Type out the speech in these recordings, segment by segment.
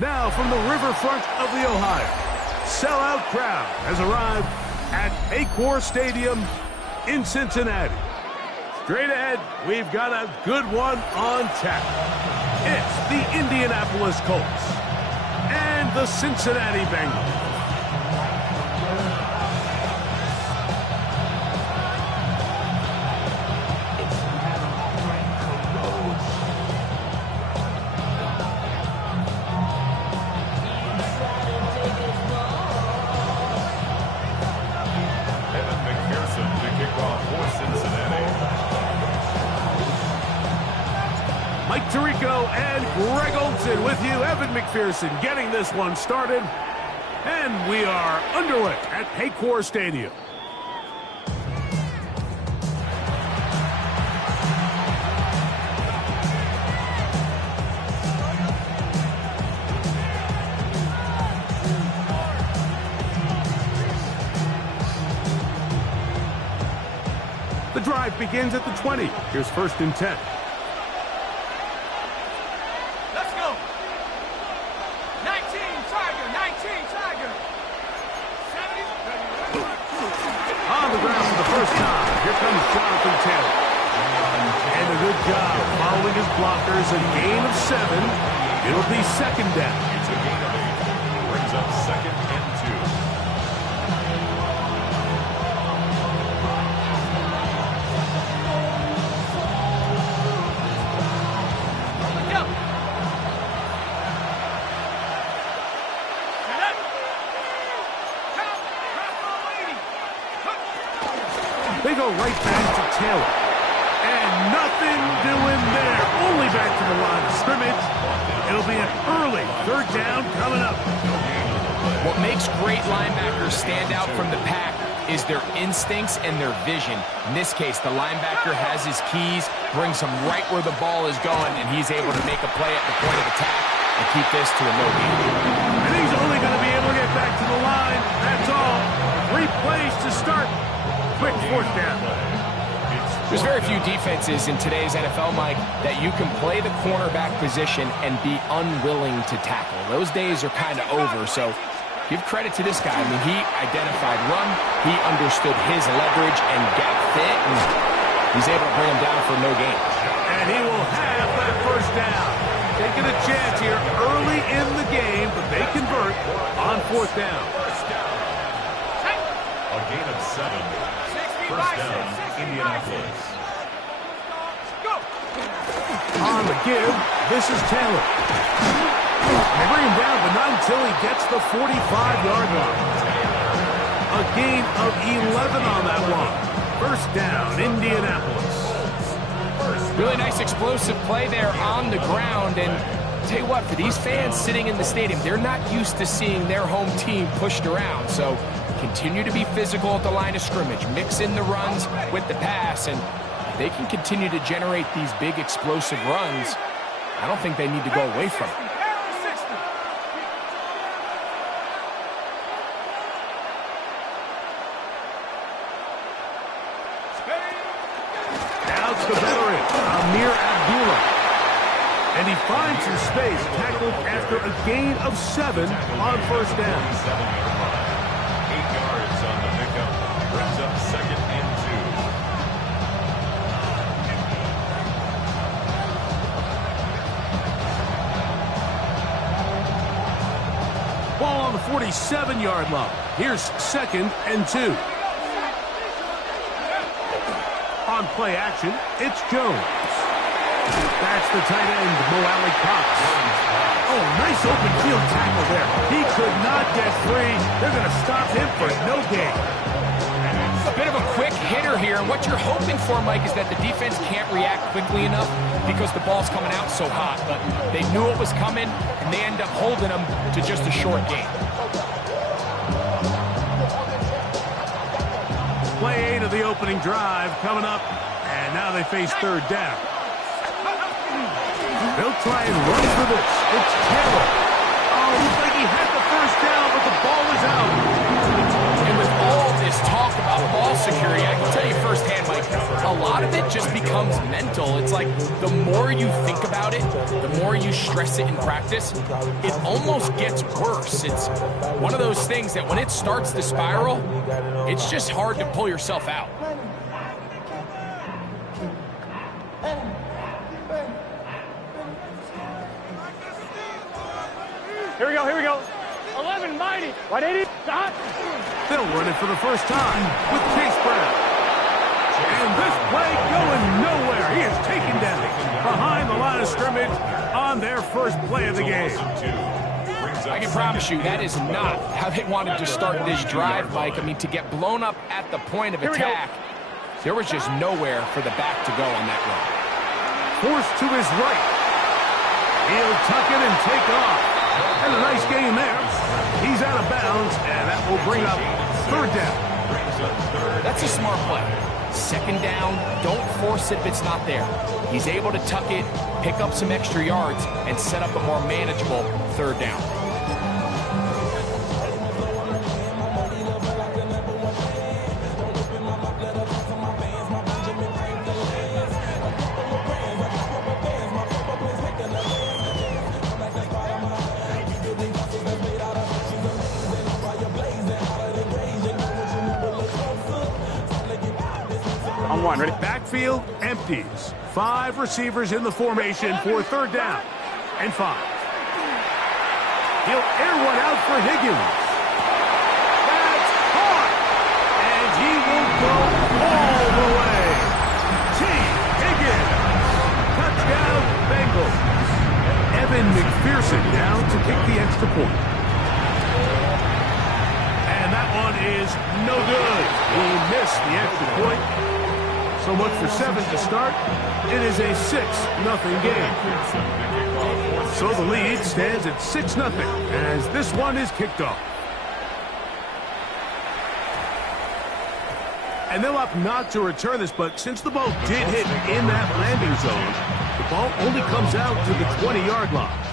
Now from the riverfront of the Ohio, sellout crowd has arrived at Paycor Stadium in Cincinnati. Straight ahead, we've got a good one on tap. It's the Indianapolis Colts and the Cincinnati Bengals. Mike Tirico and Greg Olsen with you. Evan McPherson getting this one started. And we are underway at Paycor Stadium. The drive begins at the 20. Here's 1st and 10. And a good job following his blockers. A gain of 7. It'll be 2nd down. It's a gain of 8. Brings up 2nd and 2. They go right back to Taylor. And nothing doing there. Only back to the line of scrimmage. It'll be an early 3rd down coming up. What makes great linebackers stand out from the pack is their instincts and their vision. In this case, the linebacker has his keys, brings him right where the ball is going, and he's able to make a play at the point of attack and keep this to a no gain. And he's only going to be able to get back to the line. That's all. 3 plays to start. Quick 4th down. There's very few defenses in today's NFL, Mike, that you can play the cornerback position and be unwilling to tackle. Those days are kind of over, so give credit to this guy. I mean, he identified run, he understood his leverage and gap fit, and he's able to bring him down for no gain. And he will have that 1st down. Taking a chance here early in the game, but they convert on 4th down. A gain of 7. 1st down, Indianapolis. On the give, this is Taylor. They bring him down, but not until he gets the 45-yard line. A gain of 11 on that one. 1st down, Indianapolis. Really nice explosive play there on the ground, and tell you what, for these fans sitting in the stadium, they're not used to seeing their home team pushed around, so continue to be physical at the line of scrimmage, mix in the runs with the pass, and if they can continue to generate these big explosive runs, I don't think they need to go away from it. Now it's the veteran, Amir Abdullah. And he finds some space, tackled after a gain of 7 on 1st down. 8 yards on the pickup. Brings up 2nd and 2. Ball on the 47-yard line. Here's 2nd and 2. On play action, it's Jones. That's the tight end, Mo Alley Cox. Oh, nice open field tackle there. He could not get free. They're going to stop him for no gain. A bit of a quick hitter here, and what you're hoping for, Mike, is that the defense can't react quickly enough because the ball's coming out so hot. But they knew it was coming, and they end up holding them to just a short gain. Play 8 of the opening drive coming up, and now they face 3rd down. They'll try and run for this. It's Taylor. Oh, looks like he had the 1st down, but the ball is out. And with all this talk about ball security, I can tell you firsthand, Mike, a lot of it just becomes mental. It's like the more you think about it, the more you stress it in practice, it almost gets worse. It's one of those things that when it starts to spiral, it's just hard to pull yourself out. Here we go, here we go. 11, mighty. 180, dot. They'll run it for the first time with Chase Brown. And this play going nowhere. He is taken down behind the line of scrimmage on their first play of the game. I can promise you that is not how they wanted to start this drive, Mike. I mean, to get blown up at the point of attack, there was just nowhere for the back to go on that run. Forced to his right. He'll tuck it and take off. And a nice game there. He's out of bounds, and that will bring up third down. That's a smart play. Second down, don't force it if it's not there. He's able to tuck it, pick up some extra yards, and set up a more manageable third down. On one, ready? Backfield empties. 5 receivers in the formation for third down and 5. He'll air one out for Higgins. That's caught. And he will go all the way. T. Higgins. Touchdown, Bengals. Evan McPherson down to kick the extra point. And that one is no good. He missed the extra point. So much for 7 to start. It is a 6-0 game. So the lead stands at 6-0 as this one is kicked off. And they'll opt not to return this, but since the ball did hit in that landing zone, the ball only comes out to the 20-yard line.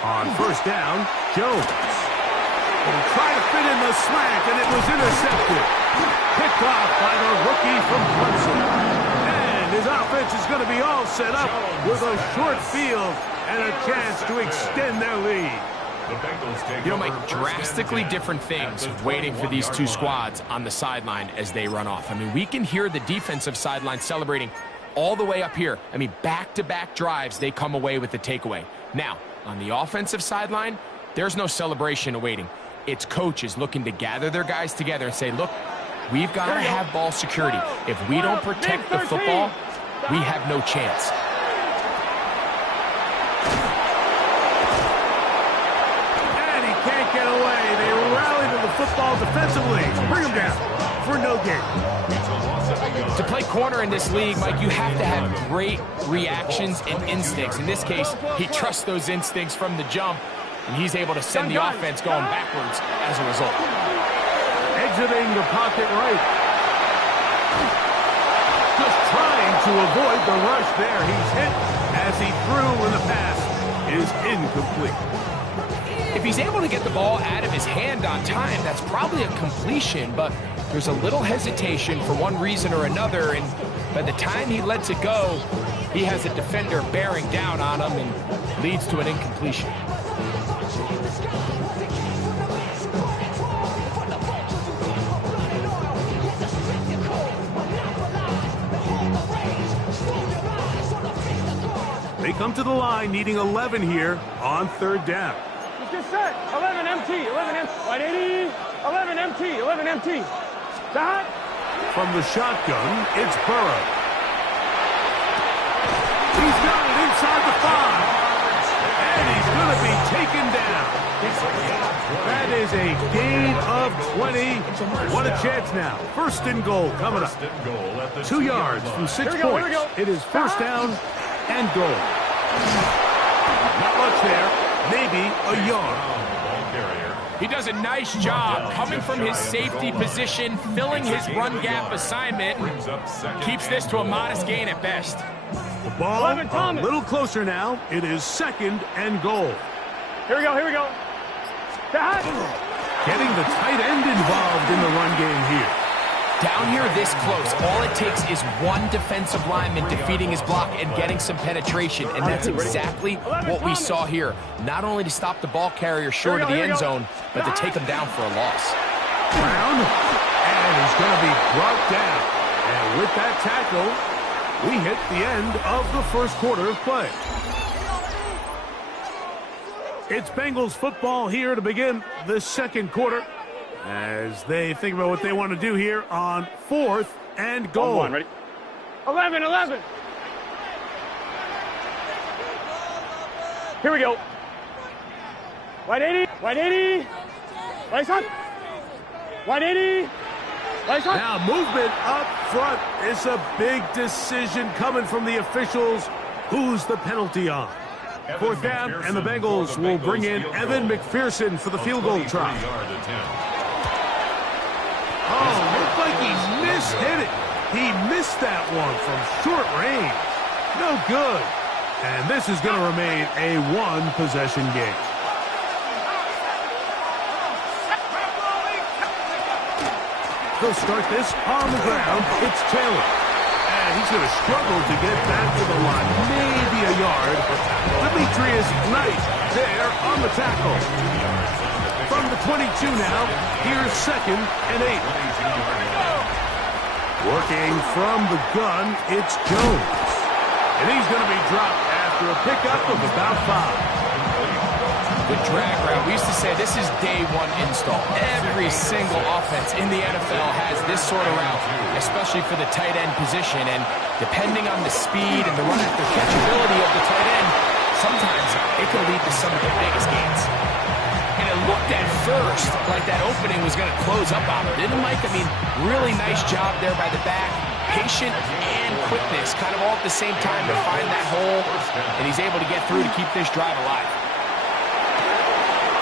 On first down, Jones. And trying to fit in the slant, and it was intercepted. Picked off by the rookie from Clemson. And his offense is going to be all set up with a short field and a chance to extend their lead. You know, Mike, drastically different things waiting for these two squads on the sideline as they run off. I mean, we can hear the defensive sideline celebrating all the way up here. I mean, back-to-back drives, they come away with the takeaway. Now, on the offensive sideline, there's no celebration awaiting. It's coaches looking to gather their guys together and say, look, we've got to have ball security. If we don't protect the football, we have no chance. And he can't get away. They rally to the football defensively. Bring him down for no gain. To play corner in this league, Mike, you have to have great reactions and instincts. In this case, he trusts those instincts from the jump, and he's able to send the offense going backwards as a result. Exiting the pocket right. Just trying to avoid the rush there. He's hit as he threw, and the pass is incomplete. If he's able to get the ball out of his hand on time, that's probably a completion, but there's a little hesitation for one reason or another, and by the time he lets it go, he has a defender bearing down on him and leads to an incompletion. They come to the line needing 11 here on third down. Get set. 11 MT, 11 MT. 180. 11 MT, 11 MT. Dot. From the shotgun, it's Burrow. He's got it inside the 5. And he's going to be taken down. That is a gain of 20. What a chance now. First and goal coming up. 2 yards from 6 points. It is first down and goal. Not much there. Maybe a yard. He does a nice job coming from his safety position, filling his run gap assignment, keeps this to a modest gain at best. The ball a little closer now. It is 2nd and goal. Here we go, here we go. Getting the tight end involved in the run game here. Down here this close, all it takes is one defensive lineman defeating his block and getting some penetration, and that's exactly what we saw here. Not only to stop the ball carrier short of the end zone, but to take him down for a loss. Brown, and he's going to be brought down. And with that tackle, we hit the end of the first quarter of play. It's Bengals football here to begin the second quarter as they think about what they want to do here on 4th and goal. Ready? 11. Here we go. Wide 80. Lights on. Wide 80. Lights on. Now movement up front. It's a big decision coming from the officials. Who's the penalty on? 4th down, and the Bengals will bring in Evan McPherson for the field goal try. Oh, looked like he mishit it. He missed that one from short range. No good. And this is going to remain a one-possession game. They'll start this on the ground. It's Taylor. And he's going to struggle to get back to the line. Maybe a yard. Demetrius Knight there on the tackle. From the 22 now, here's 2nd and 8. Working from the gun, it's Jones. And he's going to be dropped after a pickup of about 5. Good drag route. We used to say this is day one install. Every single offense in the NFL has this sort of route, especially for the tight end position. And depending on the speed and the run after catchability of the tight end, sometimes it can lead to some of the biggest gains. And it looked at first like that opening was going to close up on him, didn't it, Mike? I mean, really nice job there by the back. Patient and quickness, kind of all at the same time to find that hole. And he's able to get through to keep this drive alive.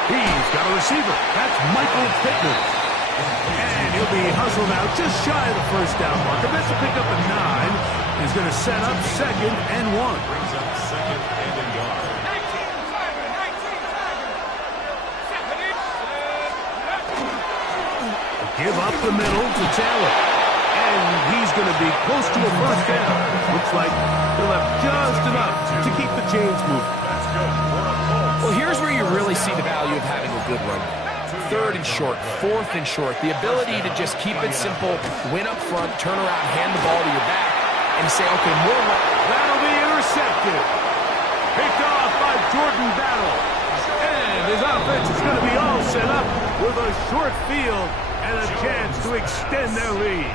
He's got a receiver. That's Michael Pittman. And he'll be hustled out just shy of the first down marker. That's a pickup of 9. He's going to set up 2nd and 1. Brings up 2nd and a yard. Give up the middle to Taylor. And he's going to be close to a first down. Looks like he'll have just enough to keep the chains moving. That's good. Well, here's where you really see the value of having a good run. 3rd and short, 4th and short. The ability to just keep it simple, win up front, turn around, hand the ball to your back, and say, okay, more run. That'll be intercepted. Picked off by Jordan Battle. And his offense is going to be all set up with a short field and a chance to extend their lead.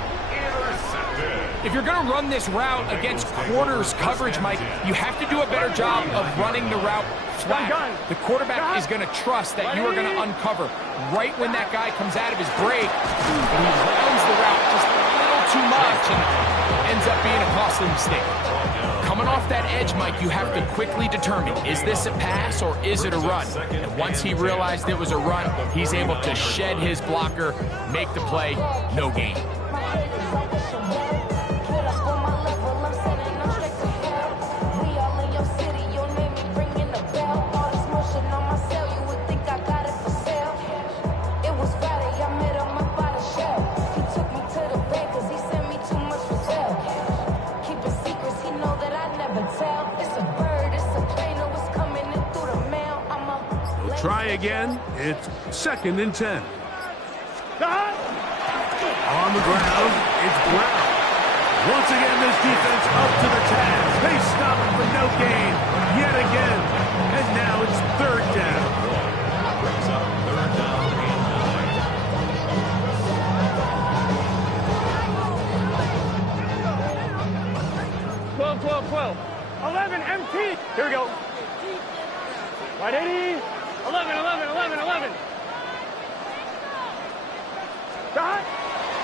If you're going to run this route against quarters coverage, Mike, you have to do a better job of running the route flat. The quarterback is going to trust that you are going to uncover right when that guy comes out of his break, and he rounds the route just a little too much and ends up being a costly mistake. Coming off that edge, Mike, you have to quickly determine, is this a pass or is it a run? And once he realized it was a run, he's able to shed his blocker, make the play, no gain. Try again. It's 2nd and 10. On the ground, it's Brown. Once again, this defense up to the task. They stop it for no gain yet again. And now it's 3rd down. Brings up 3rd down and 9. 12. 11 MT. Here we go. Wide 80. 11.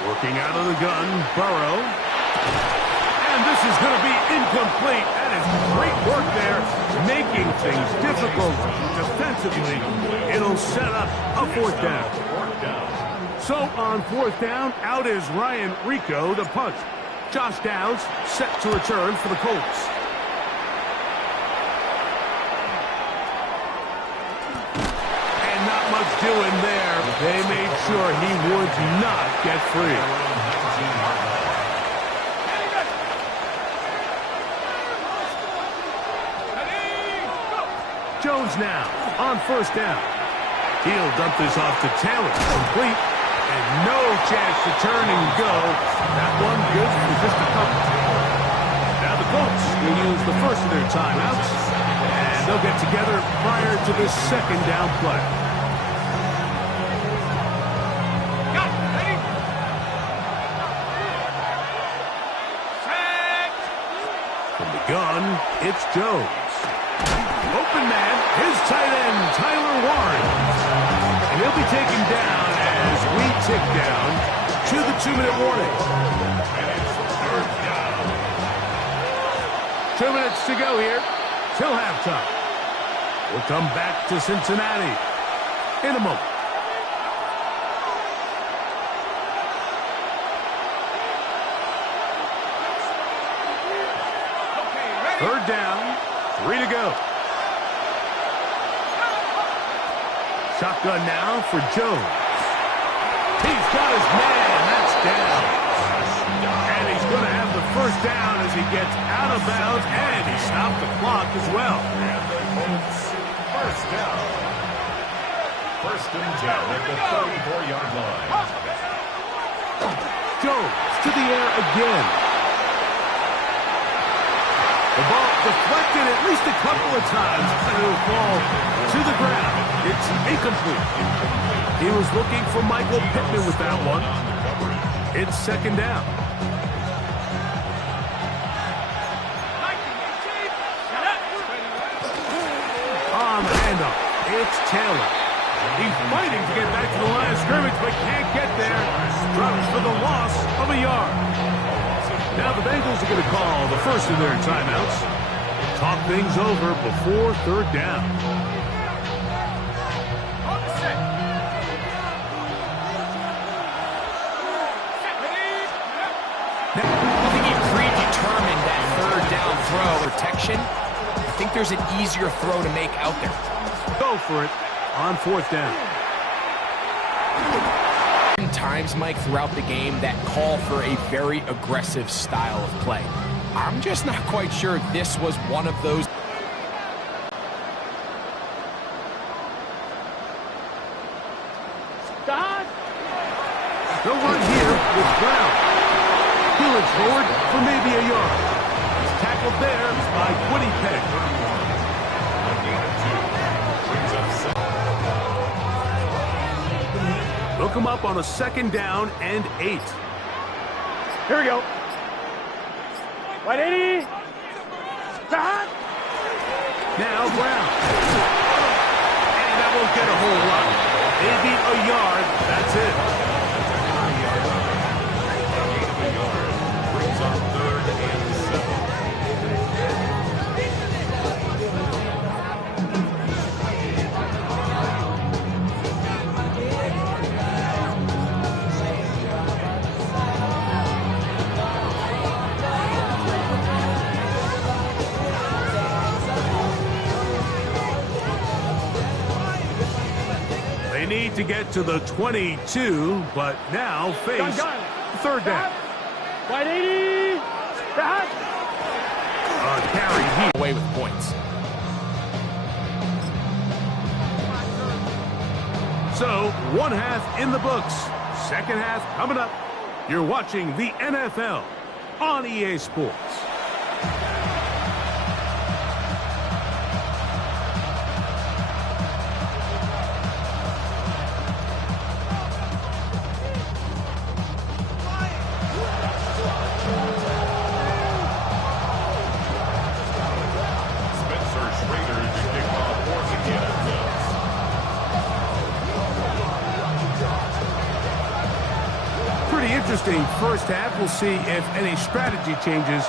Working out of the gun, Burrow. And this is going to be incomplete. incomplete. That is great work there, making things difficult defensively. It'll set up a fourth down. So on fourth down, out is Ryan Rico to punt. Josh Downs set to return for the Colts. And not much doing there. They made sure he would not get free. Jones now on first down. He'll dump this off to Taylor. Complete. And no chance to turn and go. That one good for just a couple. Now the Colts will use the first of their timeouts. And they'll get together prior to this second down play. From the gun, it's Jones. Open man, his tight end, Tyler Warren. And he'll be taken down as we tick down to the 2-minute warning. 2 minutes to go here till halftime. We'll come back to Cincinnati in a moment. Third down, 3 to go. Shotgun now for Jones. He's got his man. That's down. And he's going to have the first down as he gets out of bounds, and he stopped the clock as well. First down. First and 10 at the 34-yard line. Jones to the air again. The ball deflected at least a couple of times, and it'll fall to the ground. It's incomplete. He was looking for Michael Pittman with that one. It's second down. On the handoff, it's Taylor. He's fighting to get back to the line of scrimmage, but can't get there. Drops for the loss of a yard. Now the Bengals are going to call the first of their timeouts. Talk things over before third down. I think he predetermined that third down throw protection. I think there's an easier throw to make out there. Go for it on fourth down. Times, Mike, throughout the game that call for a very aggressive style of play. I'm just not quite sure this was one of those. They'll run here with Brown. He looks forward for maybe a yard. He's tackled there by Woody Pettit. They'll come up on a second down and 8. Here we go. 180. Stop. Now Brown. And that won't get a whole lot. Maybe a yard. That's it. Brings on third and 7. They need to get to the 22, but now face third down. 180. Stop. Carry Away with points. So, one half in the books. Second half coming up. You're watching the NFL on EA Sports. Interesting first half. We'll see if any strategy changes